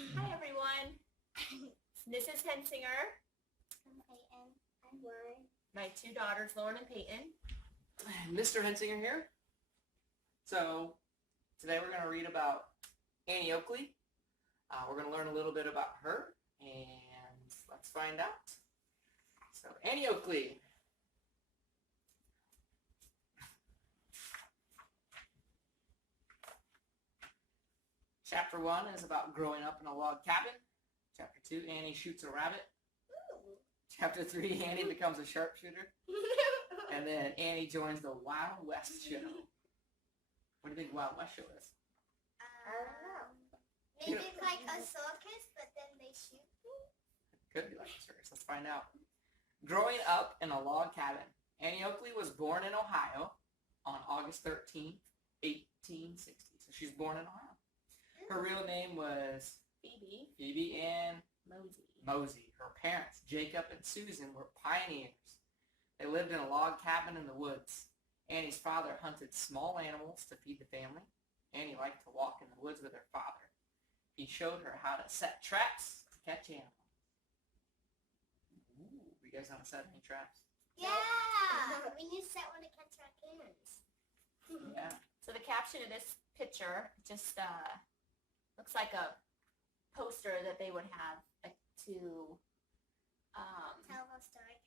Hi everyone. This is Hensinger. I'm Peyton. I'm Lauren. My two daughters, Lauren and Peyton. Mr. Hensinger here. So today we're going to read about Annie Oakley. We're going to learn a little bit about her, and let's find out. So Annie Oakley. Chapter 1 is about growing up in a log cabin. Chapter 2, Annie shoots a rabbit. Ooh. Chapter 3, Annie becomes a sharpshooter. And then Annie joins the Wild West show. What do you think Wild West show is? I don't know. Maybe it's like a circus, but then they shoot me. Could be like a circus. Let's find out. Growing up in a log cabin, Annie Oakley was born in Ohio on August 13th, 1860. So she's born in Ohio. Her real name was Phoebe Ann Mosey. Her parents, Jacob and Susan, were pioneers. They lived in a log cabin in the woods. Annie's father hunted small animals to feed the family. Annie liked to walk in the woods with her father. He showed her how to set traps to catch animals. Ooh, you guys know how to set any traps? Yeah. We need to set one to catch raccoons. Yeah. So the caption of this picture just looks like a poster that they would have like to Tell a story,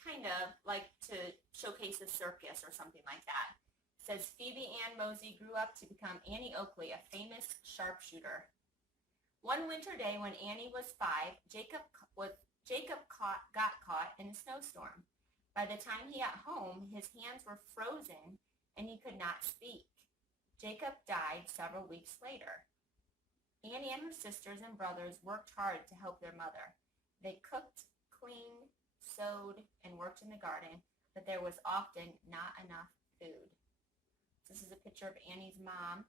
kind of like to showcase a circus or something like that. It says Phoebe Ann Mosey grew up to become Annie Oakley, a famous sharpshooter. One winter day when Annie was 5, Jacob got caught in a snowstorm. By the time he got home, his hands were frozen and he could not speak. Jacob died several weeks later. Annie and her sisters and brothers worked hard to help their mother. They cooked, cleaned, sewed, and worked in the garden, but there was often not enough food. This is a picture of Annie's mom.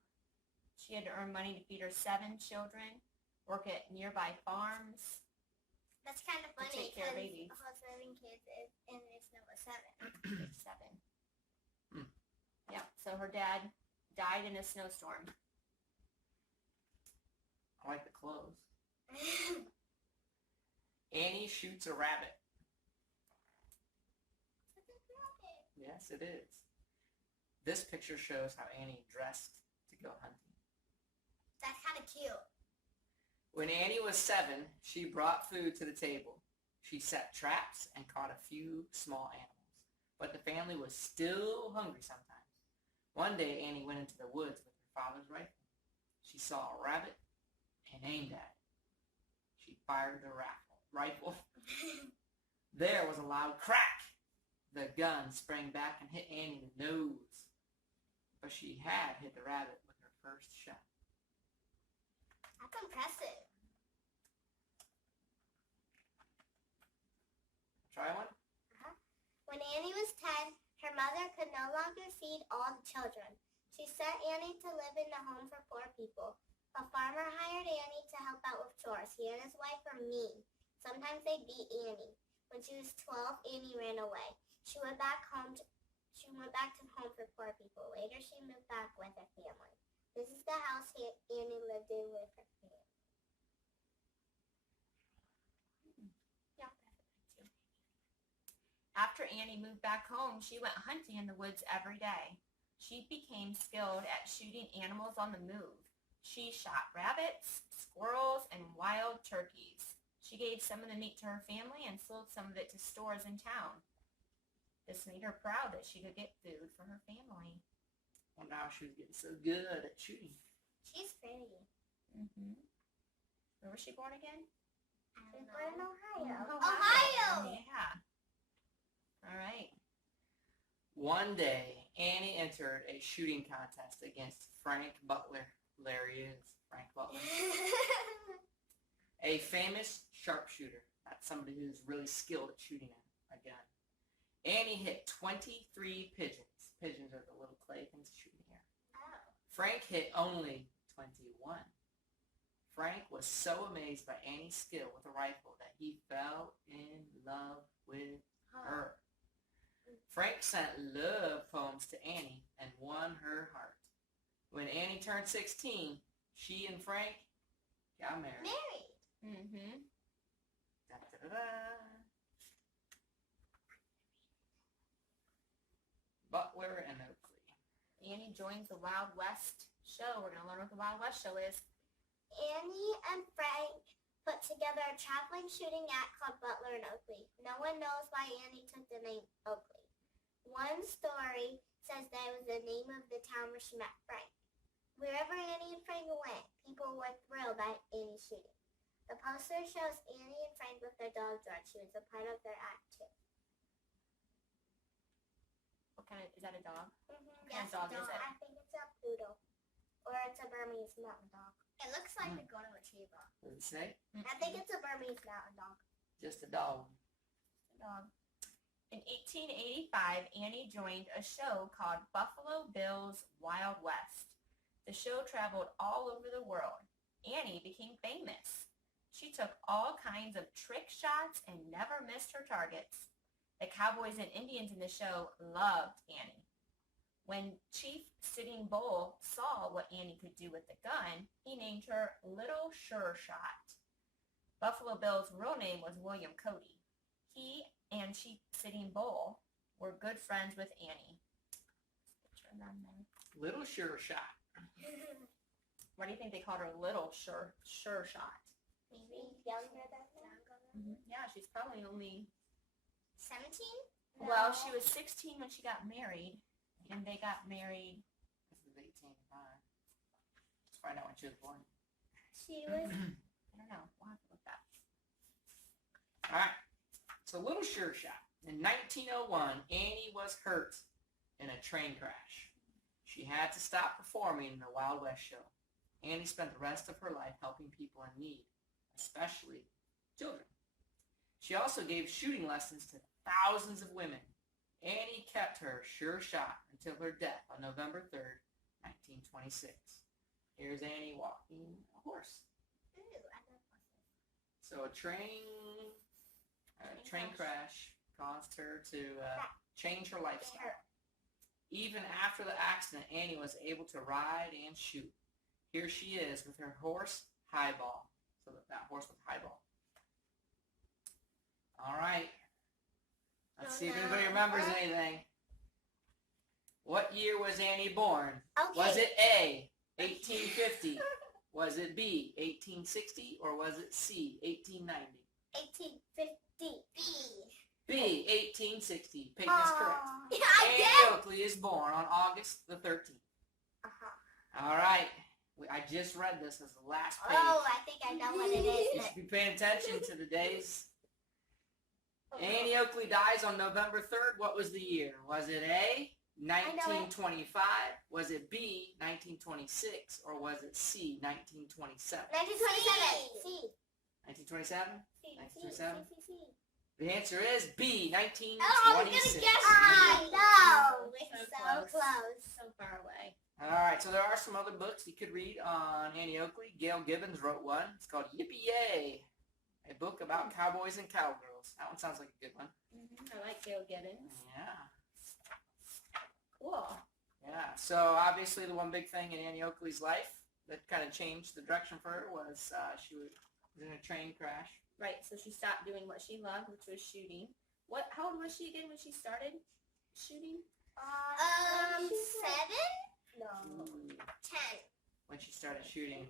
She had to earn money to feed her 7 children, work at nearby farms. That's kind of funny take care of because babies. all 7 kids and it's number 7. There's 7. Yeah, so her dad died in a snowstorm. I like the clothes. Annie shoots a rabbit. Yes, it is. This picture shows how Annie dressed to go hunting. That's kind of cute. When Annie was 7, she brought food to the table. She set traps and caught a few small animals. But the family was still hungry sometimes. One day, Annie went into the woods with her father's rifle. She saw a rabbit and aimed at it. She fired the rifle. There was a loud crack. The gun sprang back and hit Annie in the nose. But she had hit the rabbit with her first shot. That's impressive. Try one? When Annie was 10, her mother could no longer feed all the children. She sent Annie to live in a home for poor people. A farmer hired Annie to help out with chores. He and his wife were mean. Sometimes they beat Annie. When she was 12, Annie ran away. She went back to home for poor people. Later, she moved back with her family. This is the house Annie lived in with her family. Yeah. After Annie moved back home, she went hunting in the woods every day. She became skilled at shooting animals on the move. She shot rabbits, squirrels, and wild turkeys. She gave some of the meat to her family and sold some of it to stores in town. This made her proud that she could get food for her family. Well, now she was getting so good at shooting. She's pretty. Where was she born again? She was born in Ohio. Ohio! Yeah. All right. One day, Annie entered a shooting contest against Frank Butler. There he is, Frank Butler. A famous sharpshooter. That's somebody who's really skilled at shooting a gun. Annie hit 23 pigeons. Pigeons are the little clay things to shoot in the air. Oh. Frank hit only 21. Frank was so amazed by Annie's skill with a rifle that he fell in love with her. Frank sent love poems to Annie and won her heart. When Annie turned 16, she and Frank got married. Married. Mm-hmm. Da-da-da-da. Butler and Oakley. Annie joins the Wild West show. We're going to learn what the Wild West show is. Annie and Frank put together a traveling shooting act called Butler and Oakley. No one knows why Annie took the name Oakley. One story says that it was the name of the town where she met Frank. Wherever Annie and Frank went, people were thrilled at Annie's shooting. The poster shows Annie and Frank with their dog George. She was a part of their act too. What kind of, is that a dog? Mm-hmm. kind of dog is it? I think it's a poodle. Or it's a Burmese mountain dog. It looks like a golden retriever. What does it say? I think it's a Burmese mountain dog. Just a dog. Dog. In 1885, Annie joined a show called Buffalo Bill's Wild West. The show traveled all over the world. Annie became famous. She took all kinds of trick shots and never missed her targets. The cowboys and Indians in the show loved Annie. When Chief Sitting Bull saw what Annie could do with the gun, he named her Little Sure Shot. Buffalo Bill's real name was William Cody. He and Chief Sitting Bull were good friends with Annie. Picture of them there. Little Sure Shot. Why do you think they called her Little Sure Shot? Maybe younger than that. Yeah, she's probably only... 17? Well, she was 16 when she got married, and they got married... This is 18. Let's find out when she was born. She was... I don't know. We'll have to look that. All right. So Little Sure Shot. In 1901, Annie was hurt in a train crash. She had to stop performing in the Wild West show. Annie spent the rest of her life helping people in need, especially children. She also gave shooting lessons to thousands of women. Annie kept her sure shot until her death on November 3rd, 1926. Here's Annie walking a horse. Ooh, I love horses. So a train crash caused her to change her lifestyle. Even after the accident, Annie was able to ride and shoot. Here she is with her horse, Highball. So that horse with Highball. All right. Let's see if anybody remembers anything. What year was Annie born? Okay. Was it A, 1850? Was it B, 1860? Or was it C, 1890? 1850. B, 1860. Peyton is correct. Yeah, I Annie did. Oakley is born on August the 13th. Uh-huh. All right. I just read this as the last page. Oh, I think I know what it You is. should be paying attention to the days. Annie Oakley dies on November 3rd. What was the year? Was it A, 1925? Was it B, 1926? Or was it C, 1927? 1927. C. 1927? C. 1927? C. The answer is B, 1926. Oh, I was gonna guess. I know. It's So so close. So far away. All right, so there are some other books you could read on Annie Oakley. Gail Gibbons wrote one. It's called Yippee-Yay, a book about cowboys and cowgirls. That one sounds like a good one. I like Gail Gibbons. Yeah. Cool. Yeah, so obviously the one big thing in Annie Oakley's life that kind of changed the direction for her was she was in a train crash. Right, so she stopped doing what she loved, which was shooting. How old was she again when she started shooting? 7? No. 10. When she started shooting.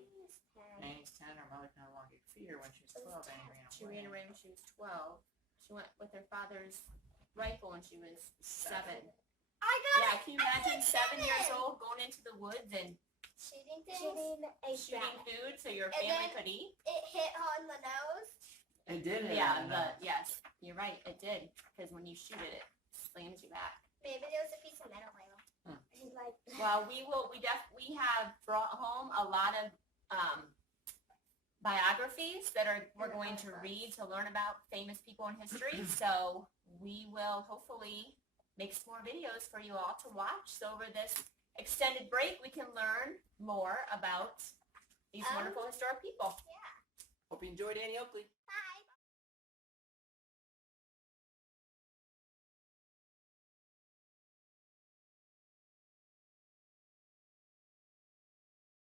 10. Annie's 10, her mother no longer could feed her when she was 12. Annie ran away. She ran away when she was 12. She went with her father's rifle when she was 7. I got Yeah, it. can you imagine 7 years old going into the woods and Shooting things. shooting food so your And family then- could eat? It hit on the nose. It did hit Yeah, her in the nose. yes, you're right, it did. Because when you shoot it, it slams you back. Maybe there was a piece of metal oil. Hmm. She's like, Well, we have brought home a lot of biographies that we're going to read to learn about famous people in history. So we will hopefully make some more videos for you all to watch. So over this extended break, we can learn more about these wonderful historic people. Hope you enjoyed Annie Oakley.